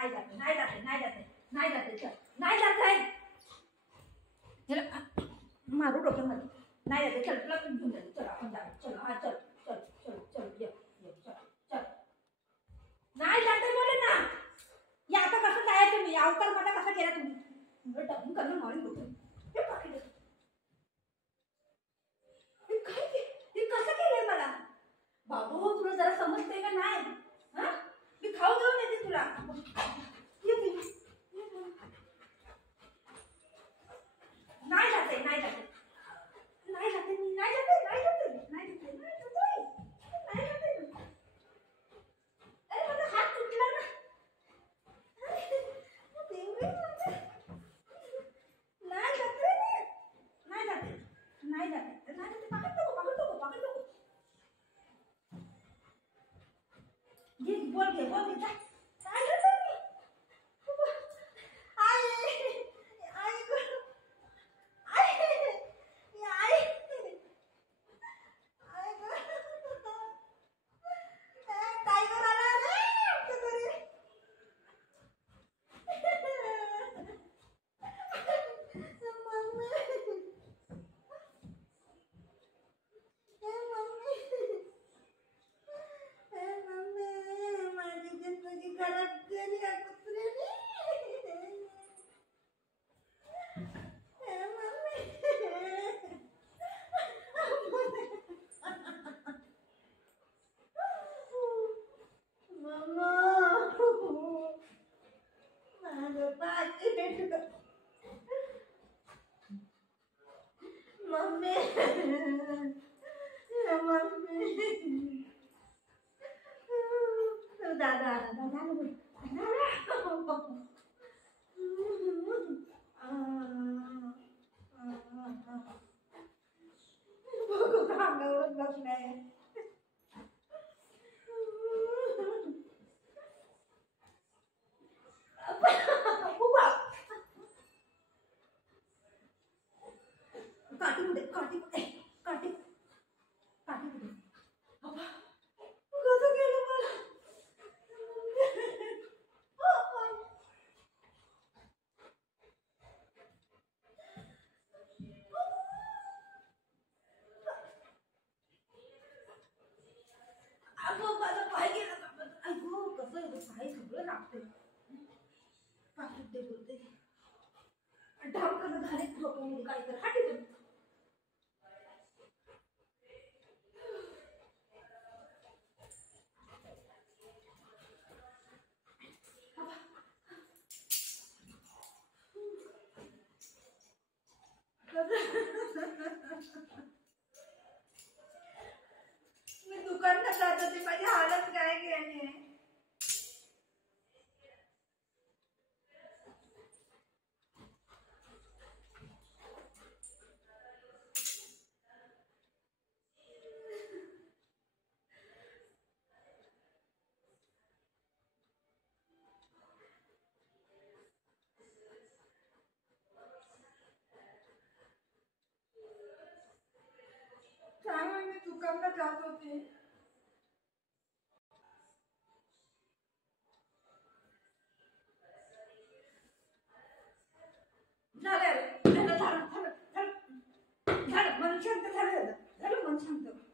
नाही जाते नाही जाते नाही जाते नाही जाते चल नाही जाते मारू डोक्यामध्ये नाही जाते चल तुला घेऊन जाते चल आपण जाऊ चल हा चल चल चल चल ये चल चल नाही जाते बोले ना या आता कसं जायचं मी अवतार मध्ये कसा केला तुम्ही डबून करणं मारून डोकं हे पाकिट हे कसं केलंय मला बाबू तुला जरा समजते का नाही हा मी खाऊ घेऊन येते तुला नाही जाते नाही जाते नाही जाते मी नाही जाते नाही जाते नाही जाते नाही जाते नाही जाते अरे माझा हात तुटला ना नाही जाते नाही जाते नाही जाते नाही जाते पकड नको घे बोल घे काय जाते मी मम्मी दादा अंगावरच बसलाय काटी कुठे काटी कुठे काटी काटी कुठे अबा कसं केलं मला अगं माझं पाय गेलं ऐकू कसं पाय सगळं लागतंय पाय ते बोलते ढामकन घालीत डोक्यामध्ये काय कर हाटी तुम्ही मी दुकानात जात होते माझी हालत काय केली मी दुकानात जात होते झालं मन शांत झालं मन शांत